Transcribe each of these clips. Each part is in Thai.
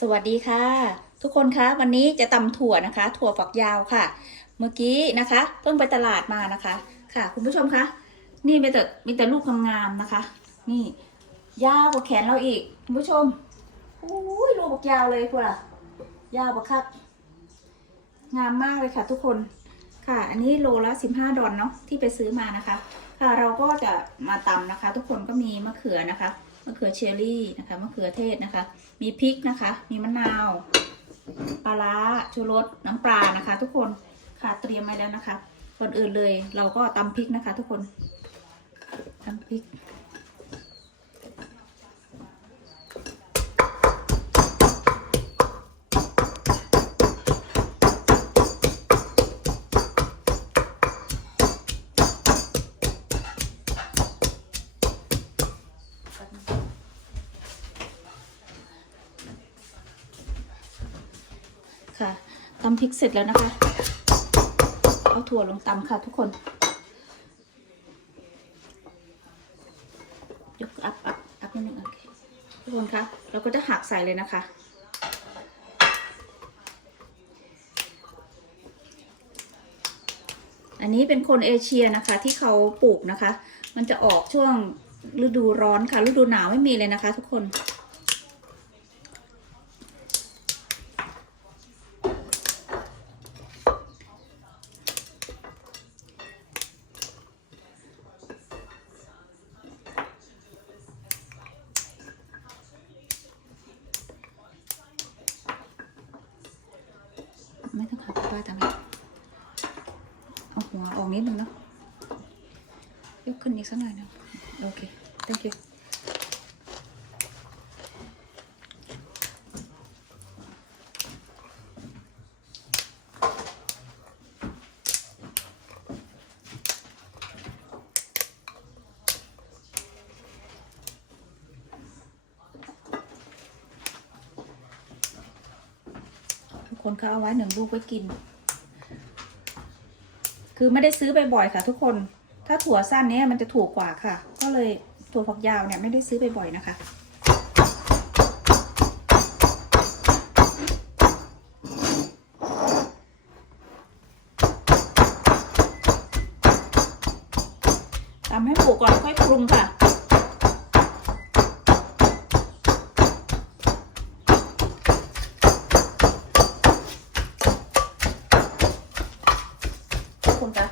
สวัสดีค่ะ ทุกคนคะวันนี้จะตำถั่วนะคะ ถั่วฝักยาวค่ะ เมื่อกี้นะคะ เพิ่งไปตลาดมานะคะ ค่ะ คุณผู้ชมคะนี่มีแต่มีแต่ลูกงามๆนะคะ นี่ ยาวกว่าแขนเราอีก คุณผู้ชมอุ้ยลูกบักยาวเลยพวกละยาวบักคักงามมากเลยค่ะ ทุกคนค่ะ อันนี้โลละ15ดอลเนาะที่ไปซื้อมานะคะ ค่ะเราก็จะมาตำนะคะ ทุกคนก็มีมะเขือนะคะ มะเขือเชอรี่นะคะมะเขือเทศนะคะ มีพริกนะคะ มีมะนาวปลาร้าชูรสน้ำปลานะคะ ทุกคนค่ะเตรียมไว้แล้วนะคะก่อนอื่นเลยเราก็ตำพริกนะคะ ทุกคนตำพริก ตำพริกเสร็จแล้วนะคะ เอาถั่วลงตำค่ะทุกคน ยกอัพอัพอัพนิดนึงโอเคทุกคนคะ เราก็จะหักใส่เลยนะคะอันนี้เป็นคนเอเชียนะคะที่เขาปลูกนะคะ มันจะออกช่วงฤดูร้อนค่ะ ฤดูหนาวไม่มีเลยนะคะทุกคน ไม่ต้องหักป้าทำไม เอาหัวออกนิดนึงเนาะยกขึ้นอีกสักหน่อยนะโอเค thank you ทุกคนเขาเอาไว้หนึ่งลูกไว้กิน คือไม่ได้ซื้อไปบ่อยๆค่ะ ทุกคน ถ้าถั่วสั้นเนี้ยมันจะถูกกว่าค่ะ ก็เลยถั่วฝักยาวเนี่ยไม่ได้ซื้อไปบ่อยนะคะ ทำให้ผูกก่อนค่อยปรุงค่ะ ทุกคนคะ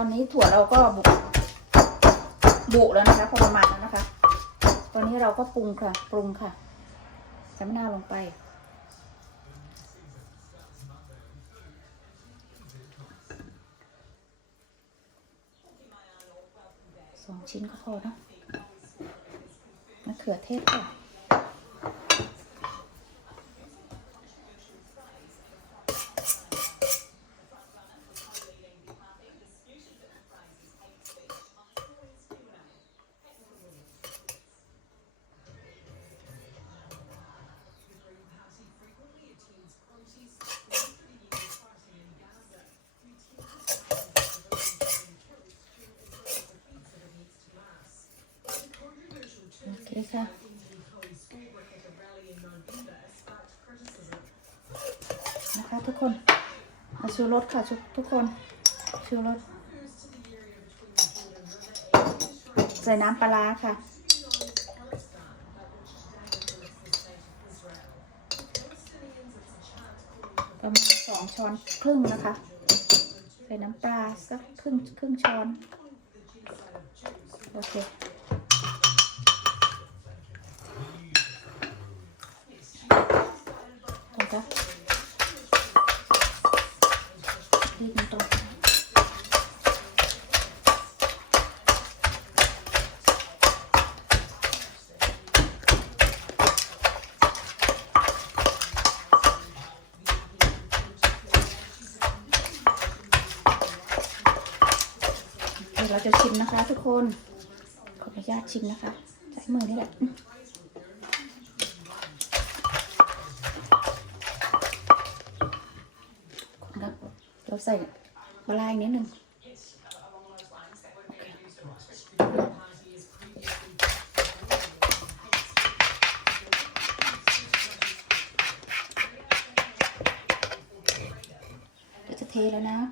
ตอนนี้ถั่วเราก็บุบุแล้วนะคะพอประมาณแล้วนะคะ ตอนนี้เราก็ปรุงค่ะ ปรุงค่ะใส่มะนาวลงไป สองชิ้นก็พอเนอะมะเขือเทศค่ะ ค่ะนะคะทุกคนมาชูรสค่ะทุกทุกคนชูรสใส่น้ำปลาค่ะประมาณสองช้อนครึ่งนะคะ ใส่น้ำปลาสักครึ่งครึ่งช้อน โอเค ถูกปะรีตรงเดี๋ยวเราจะชิมนะคะทุกคน ขออนุญาตชิมนะคะ ใช้มือนี่แหละ sạch Mà anh đến đừng Để cho thế là nào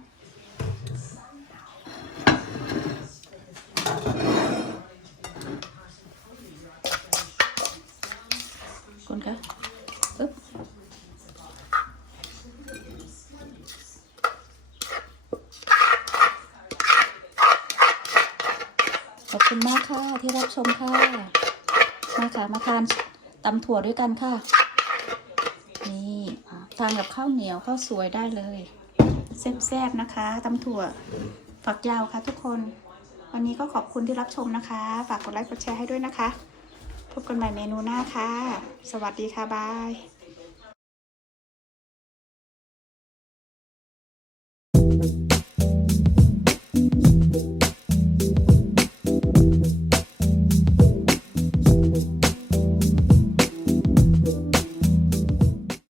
คุณมากค่ะที่รับชมค่ะ มาค่ะมาทานตำถั่วด้วยกันค่ะ นี่ทานกับข้าวเหนียวข้าวสวยได้เลยแซ่บๆนะคะตำถั่วฝักยาวค่ะทุกคน วันนี้ก็ขอบคุณที่รับชมนะคะ ฝากกดไลค์กดแชร์ให้ด้วยนะคะ พบกันใหม่เมนูหน้าค่ะ สวัสดีค่ะ บาย